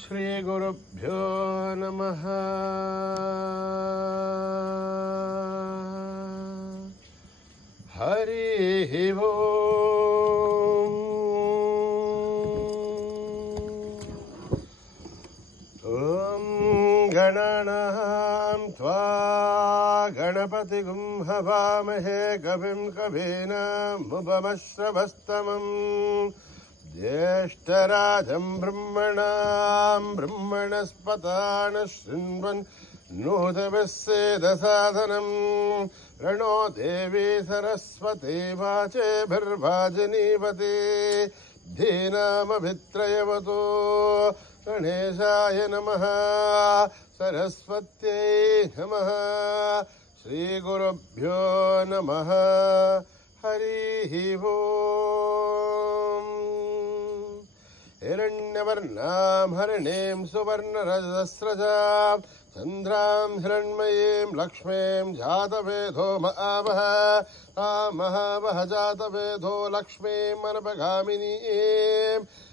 श्रीगुरुभ्यो नमः। हरिः ओम्। ॐ गणानां त्वा गणपतिगुं हवामहे कविं कवीनामुपमश्रवस्तमम् ज्येष्ठराजं ब्रह्मणां ब्रह्मणस्पतान शृण्वन् नोतविस्सेदसादनम् प्रणो देवी सरस्वती वाचेभिर्वाजिनीवती धीनामभित्रयवतो गणेशाय नमः सरस्वत्यै नमः श्रीगुरुभ्यो नमः। हरिः ओम्। हिरण्यवर्णां हरिणीं सुवर्णरजस्रजां चन्द्रां हिरण्मयीं लक्ष्मीं जातवेदो महावः महावः जातवेदो लक्ष्मीमनपगामिनीं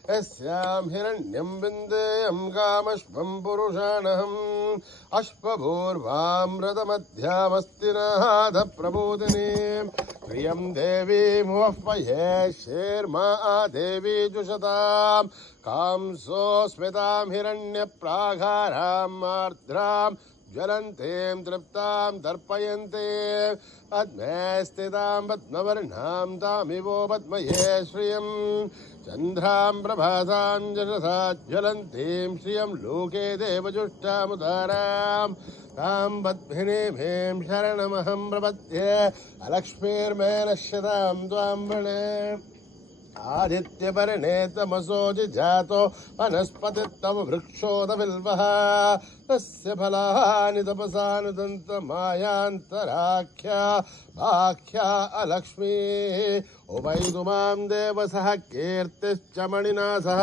यस्यां हिरण्यं विन्देयं कामश्वं पुरुषाणहम् अश्वपूर्वां रथमध्यामस्ति नादप्रबोधिनीं प्रियं देवीमुपह्वये शेर्मा देवी जुषतां कांसोऽस्मितां हिरण्यप्राघारां आर्द्रां ज्वलन्तीं तृप्तां तर्पयन्ते पद्मे स्थितां पद्मवर्णां तामिवो पद्मये श्रियं चन्द्रां प्रभासां जशसा ज्वलन्तीं श्रियं लोके देवजुष्टामुदारां तां पद्मिनीं शरणमहं प्रपद्ये अलक्ष्मीर्मे नश्यतां त्वां वणे आदित्यपर्णे तमसोऽजि जातो वनस्पतिस्तव वृक्षोदबिल्वः तस्य फलानि तपसानुदन्तमायान्तराख्या आख्या अलक्ष्मीः उभयतुमां देवसः कीर्तिश्च मणिना सह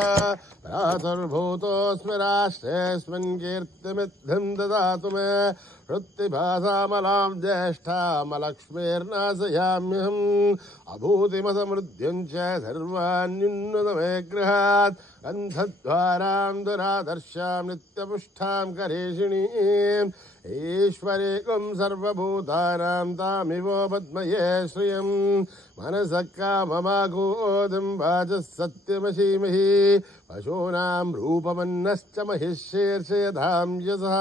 प्रातुर्भूतोऽस्मि राष्ट्रेऽस्मिन् कीर्तिमिद्धं ददातु मे वृत्तिभासामलां ज्येष्ठामलक्ष्मीर्नाशयाम्यहम् अभूतिमसमृद्ध्यं च सर्वान्युन्नतमे गृहात् गन्धद्वारां दुरादर्शां नित्यपुष्टां करेषिणीम् ईश्वरीकं सर्वभूतानां तामिवो पद्मये श्रियं मनसः काममागोदं वाचः सत्यमशीमहि पशूनां रूपमन्नश्च महिषीर्षयधां यशः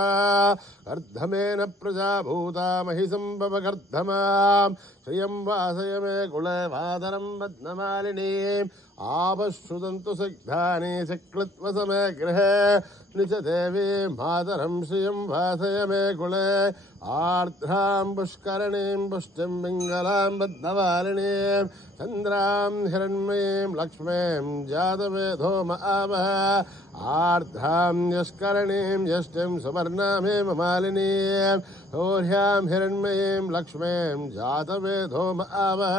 कर्धमेन प्रजाभूता महि सम्भवकर्धमां श्रियं वासय मे कुले वादरं पद्ममालिनीम् आपश्रुतन्तु सिग्धानि सिक्लत्वसमे गृहे निच देवी मातरं श्रियं वासय मे कुले आर्द्रां पुष्करणीं पुष्टिं पिङ्गलां पद्मवालिनीं चन्द्रां हिरण्मयीं लक्ष्मीं जातवेदो महावः आर्द्रां यष्करणीं यष्टिं सुवर्णामेव मालिनीं सूर्यां हिरण्मयीं लक्ष्मीं जातवेदो महावः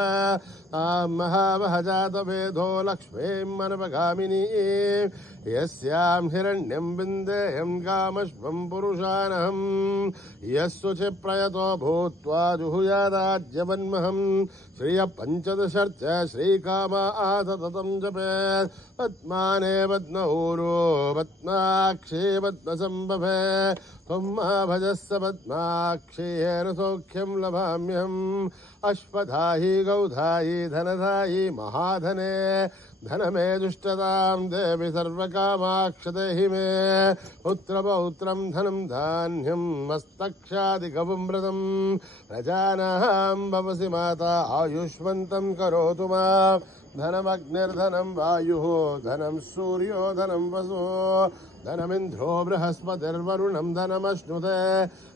महावः जातवेदो लक्ष्मीं मनपगामिनीं यस्यां हिरण्यं विन्देयं कामश्वं पुरुषाणहम् यस्सुचि प्रयतो भूत्वा जुहुयादाज्यवन्महं श्रियः पञ्चदशर्च श्रीकामा सततं जपेत् पद्माने पद्मऊरो पद्माक्षी पद्मसम्भवे त्वम्माभजस्य पद्माक्षीयेन सौख्यं लभाम्यहम् अश्वधायी गौधायी धनधायी महाधने धनमे दुष्टतां देवि सर्वकामाक्ष देहि मे पुत्रपौत्रं धनं धान्यं मस्तक्षादिकवं व्रतं प्रजानां भवसि माता आयुष्मन्तं करोतु मां धनमग्निर्धनं वायुः धनं सूर्यो धनं वसो धनमिन्द्रो बृहस्पतिर्वरुणं धनमश्नुते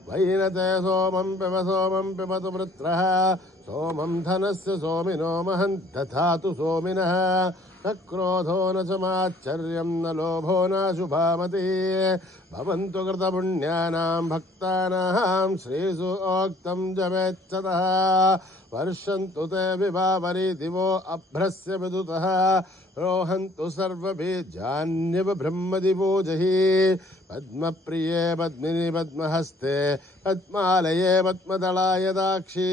वैनते सोमं पिबतु वृत्रः सोमं धनस्य सोमिनो महन् दधातु सोमिनः न क्रोधो न च माच्छर्यं न लोभो न शुभामतिः भवन्तु कृतपुण्यानां भक्तानां श्रीसूक्तं जपेच्छतः वर्षन्तु ते विभावरी दिवो अभ्रस्य विदुतः रोहन्तु सर्वबीजान्यव ब्रह्मदिवो जहि पद्मप्रिये पद्मिनि पद्महस्ते पद्मालये पद्मदलाय दाक्षी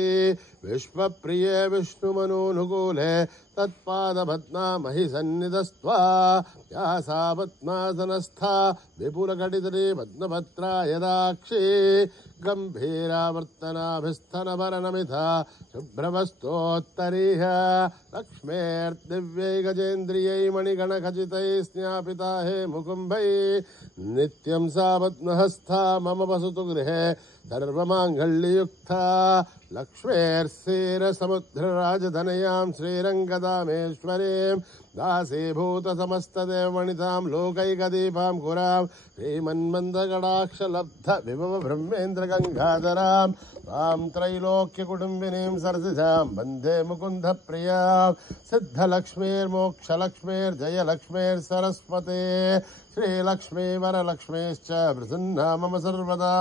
विश्वप्रिये विष्णुमनोनुकूले तत्पादपद्मामहि सन्निधस्त्वा या सा पद्मासनस्था विपुलकटितले पद्मपत्राय दाक्षी गम्भीरावर्तनाभिस्थनभरणमिथा शुभ्रवस्तोत्तरीह लक्ष्मेर्दिव्यै गजेन्द्रियै मणिगणखचितैः स्न्यापिता हे मुकुम्भै नित्यं सा पद्महस्था मम वसतु गृहे सर्वमाङ्गल्ययुक्ता लक्ष्मेर्षीरसमुद्रराजधनयां श्रीरङ्गदामेश्वरीं दासीभूतसमस्तदेवमणितां लोकैकदीपां कुरां श्रीमन्मन्दकटाक्षलब्ध विभव ब्रह्मेन्द्रगङ्गाधरां तां त्रैलोक्यकुटुम्बिनीं सरसिजां वन्दे मुकुन्दप्रियां सिद्धलक्ष्मीर्मोक्षलक्ष्मीर्जयलक्ष्मीर्सरस्वती श्रीलक्ष्मी वरलक्ष्मीश्च प्रसन्ना मम सर्वदा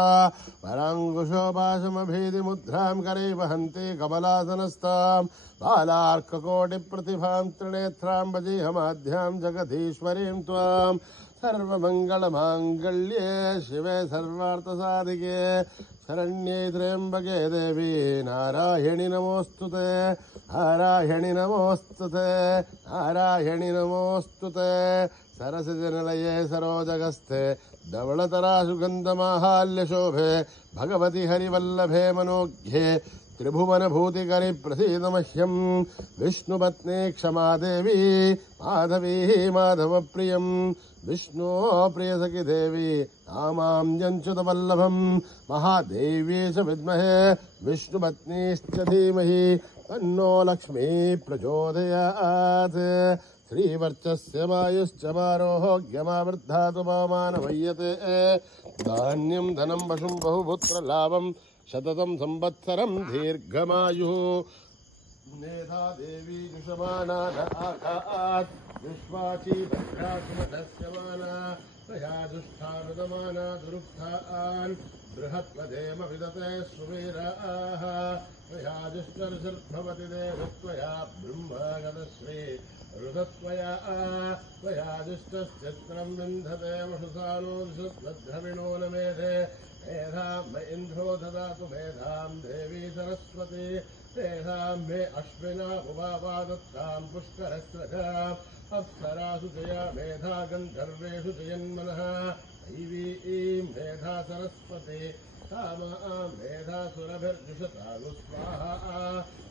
वराङ्कुशोपाशमभीतिमुद्रां करे वहन्ति कमलासनस्तां बालार्ककोटिप्रतिभां त्रिनेत्रां वजीहमाध्यां जगदीश्वरीं त्वां सर्वमङ्गलमाङ्गल्ये शिवे सर्वार्थसाधिके शरण्ये त्र्यम्बके देवी नारायणि नमोऽस्तुते नारायणि नमोऽस्तुते नारायणि नमोऽस्तुते सरसिजनिलये सरोजगस्थे धवलतरासुगन्धमाहाल्यशोभे भगवति हरिवल्लभे मनोज्ञे त्रिभुवनभूतिकरि प्रसीदमह्यं विष्णुपत्नी क्षमा देवी माधवी माधवप्रियं विष्णो प्रियसखि देवी नामां यञ्च्युतवल्लभं महादेवी च विद्महे विष्णुपत्नीश्च धीमहि तन्नो लक्ष्मी प्रचोदयात् श्रीवर्चस्य वायुश्च मारोग्यमावृद्धातु पवमानमय्यते धान्यं धनं पशुं बहुपुत्रलाभं शततं संवत्सरं दीर्घमायुः नेधा देवी जुषमाना न आकात् विश्वाची भद्रासुमधस्यमाना तया दुष्टानुदमाना दुरुक्तान् बृहत्पदेम विदते सुवीराः तया दुष्टर्षर्भवति देवत्वया ब्रह्मगतश्री रुदत्वया त्वया दुष्टश्चित्रं विन्धते वशुसानो द्रविणो न मेधे मेधां मे इन्द्रो ददातु मेधां देवी सरस्वती मेधां मे अश्विना उभावा दत्तां पुष्करस्रजाम् अप्सरासु जया मेधा गन्धर्वेषु जयन्मनः दैवी मेधा सरस्वती कामा मेधासुरभिर्जुषतानु स्वाहा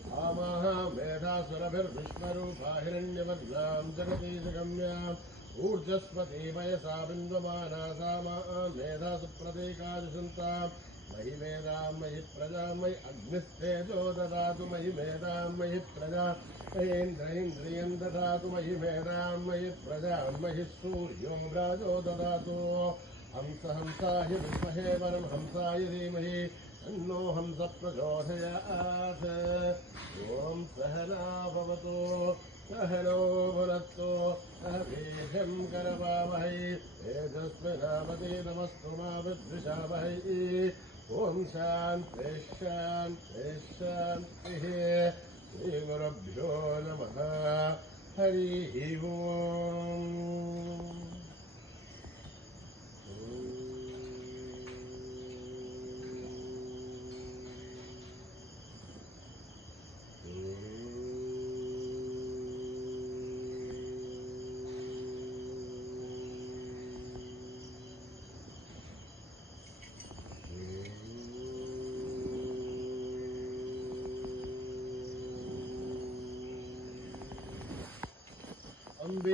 कामाः मेधासुरभिर्विश्वरूपा हिरण्यवर्णां जगतीजगम्याम् ऊर्जस्वती वयसा बिन्द्वमाना सामा मेधासु प्रतीकादिशन्ताम् मयि मेधां मयि प्रजा मयि अग्निस्तेजो ददातु मयि मेधां मयि प्रजा मयीन्द्रियं ददातु मयि मेधां मयि प्रजा मयि सूर्यो राजो ददातु हंस हंसाय विद्महे वरं हंसाय धीमहि तन्नो हंस प्रचोदयात् ॐ सहना भवतु सहनो भुनक्तु सह वीर्यं करवावहै तेजस्विनावतीतमस्तु मा विद्विषावहै ॐ शान्तिः शान्तिः शान्तिः श्रीगुरुभ्यो नमः हरिः ओम्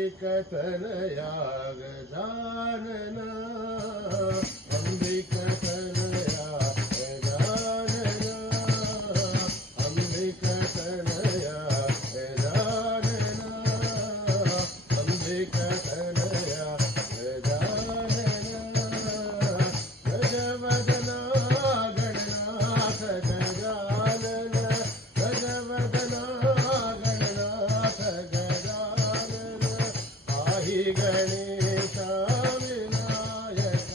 अंबिकतनया गजानना अंबिकतनया गजानना अंबिकतनया गजानना अंबिकतनया गजानना गजवदना गणनाथ गजानना गजवदना गणनाथ गजानना गणेश विनायक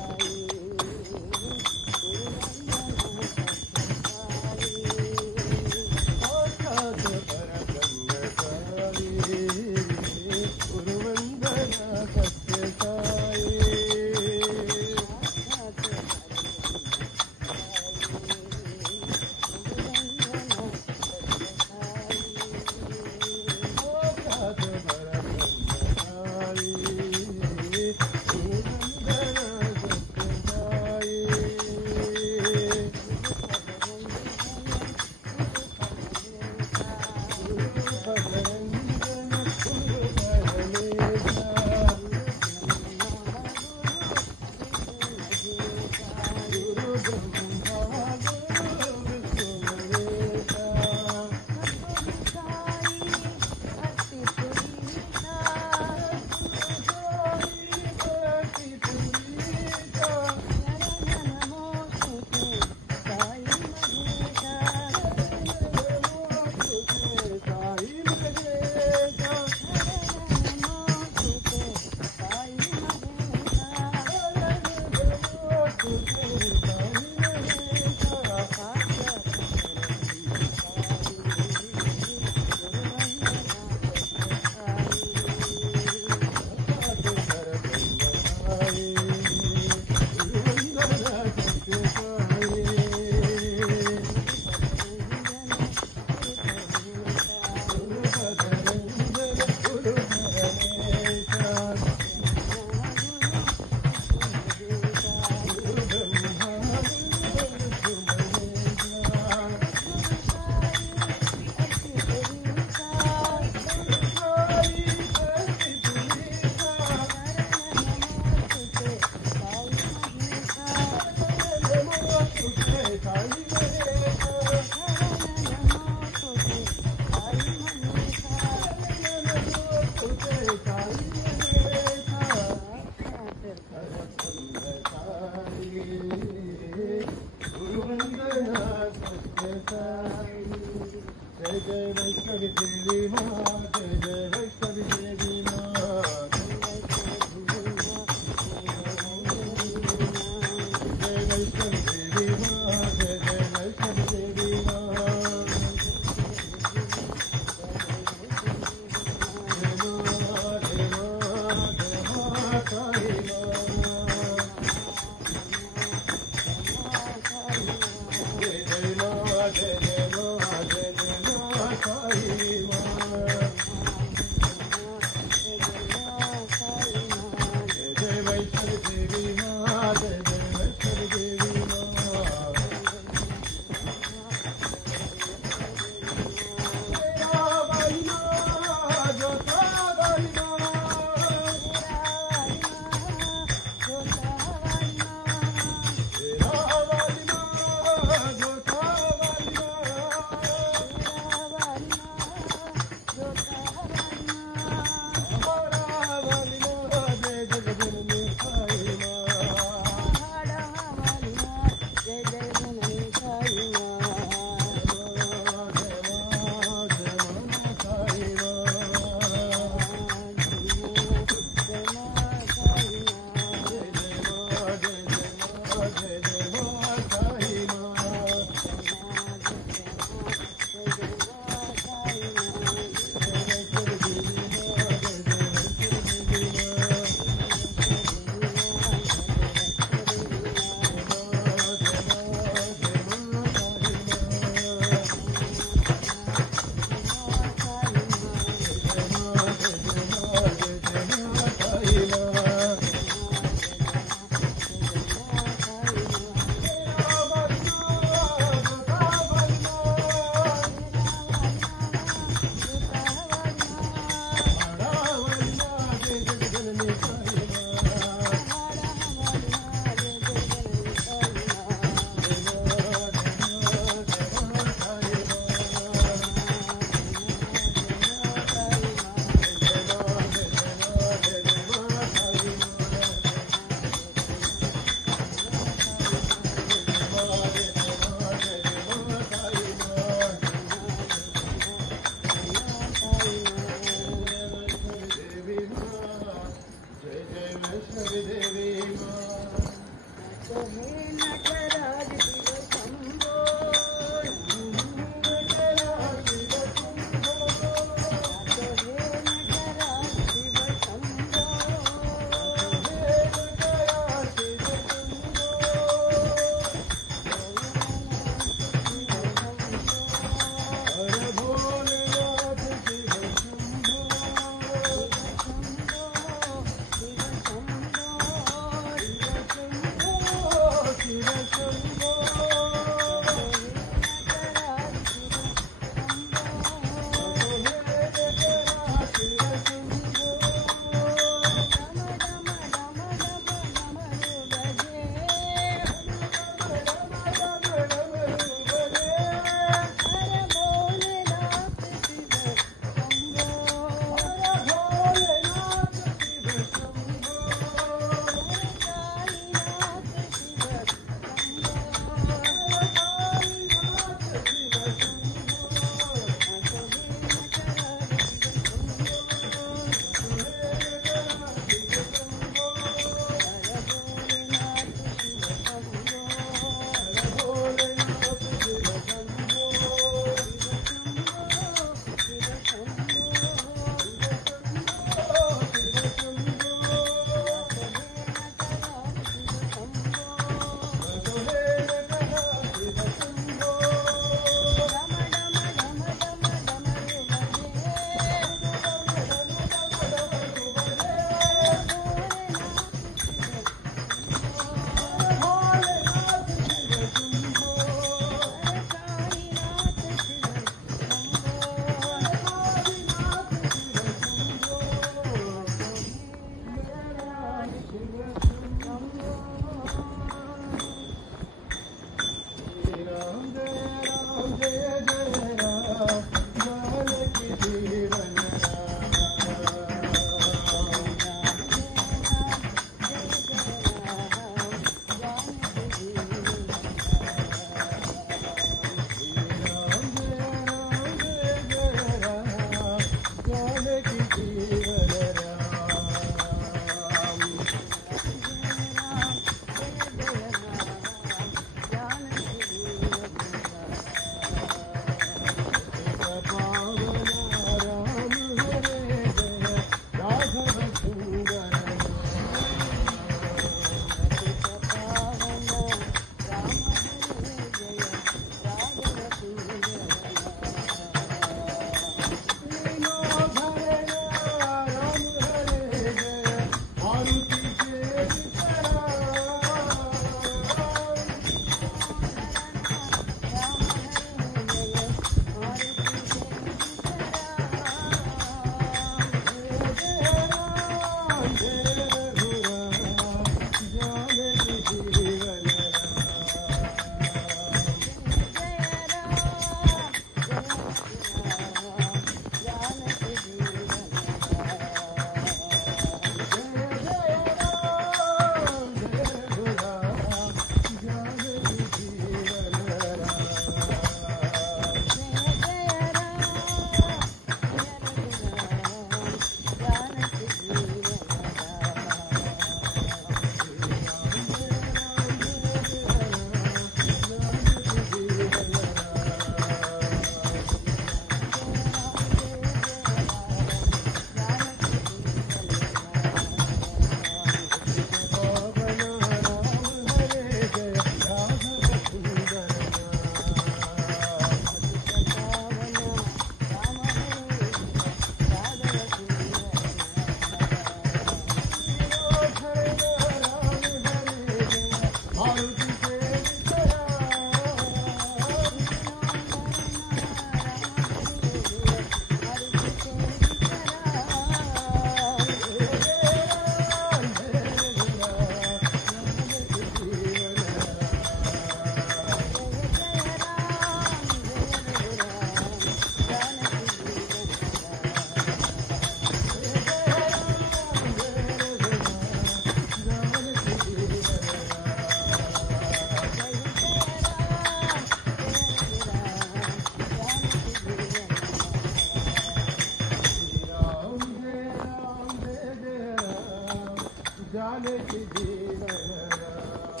जानकी जीवन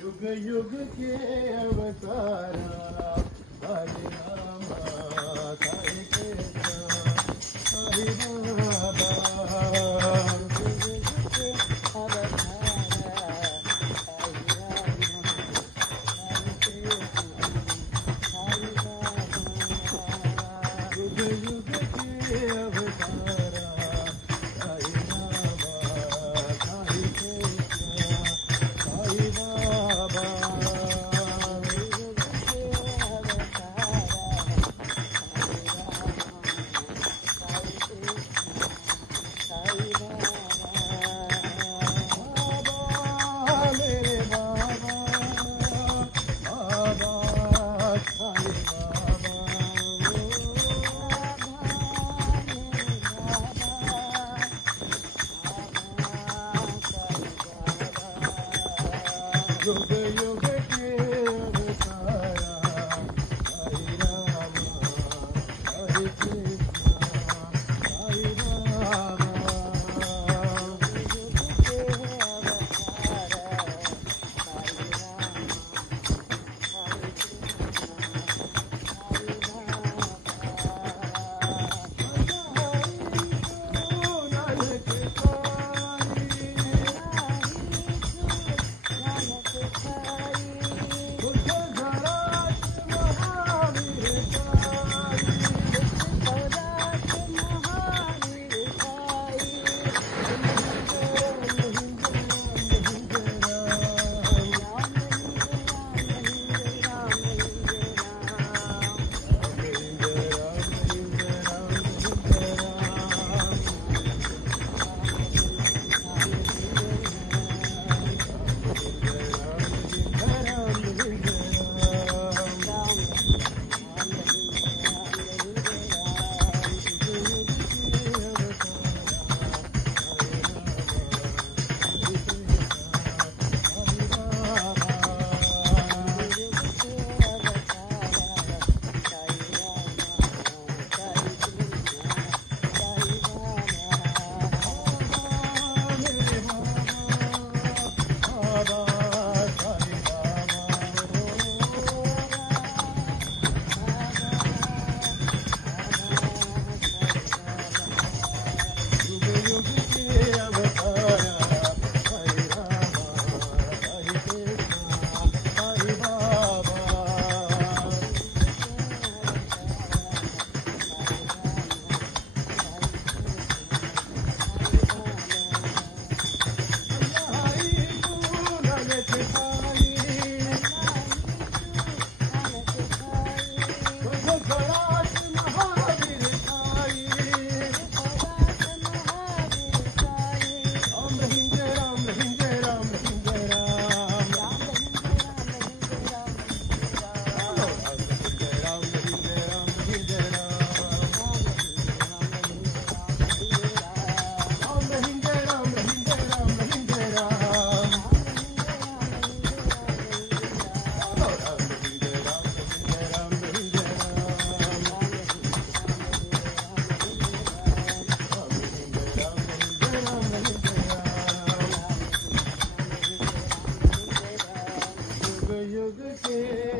युग युग के अवतारा हरे रामा हरे कृष्णा हरे बाबा युग युग के अवतारा हरे रामा हरे कृष्णा हरे बाबा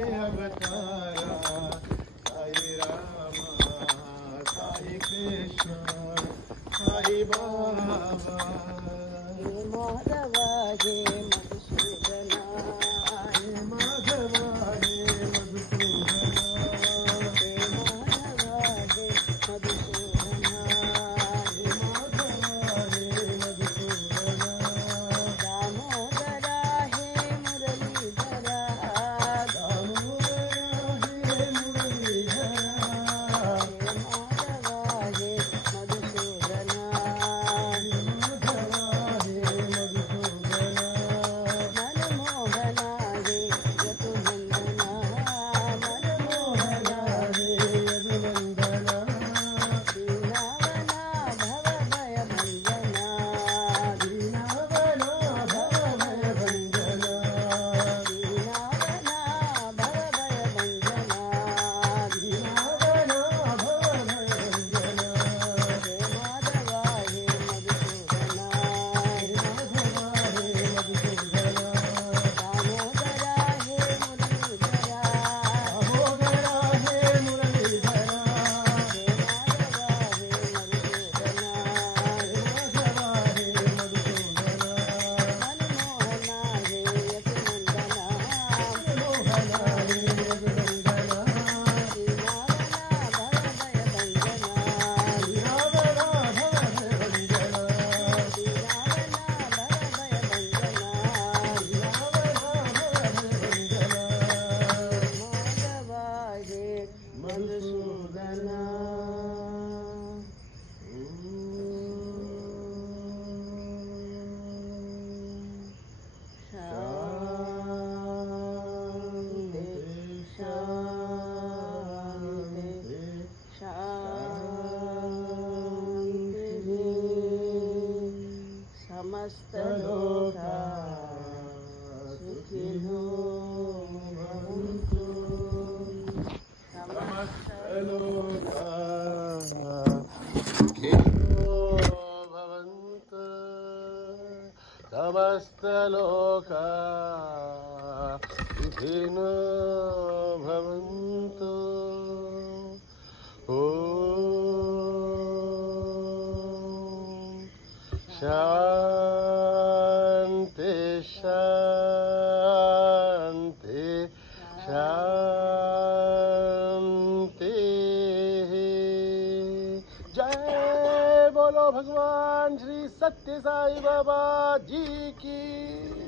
अवतारा साई राम साई कृष्ण साई बाबा हे माधव हे मधुसूदना हे माधव हे मधुसूदना हे माधव हे मधुसूदना हे माधव हे मधुसूदना दामोदरा हे मुरलीधरा दामोदरा हे मुरलीधरा हे माधव हे मधुसूदना मनमोहना हे यदुनंदना मनमोहना दीनावना भवभयभञ्जना दीनावना भवभयभञ्जना हे माधव हे मधुसूदना दामोदरा हे मुरलीधरा हे माधव हे मधुसूदना मनमोहना हे यदुनंदना दीनावना मधुसूदना शांति समस्त लोका सुखिनो भवन्तु समस्त लोका सुखिनो भवन्तु समस्त लोका सुखिनो भवन्तु शांति शांति शांति जय बोलो भगवान श्री सत्य साई बाबा जी की।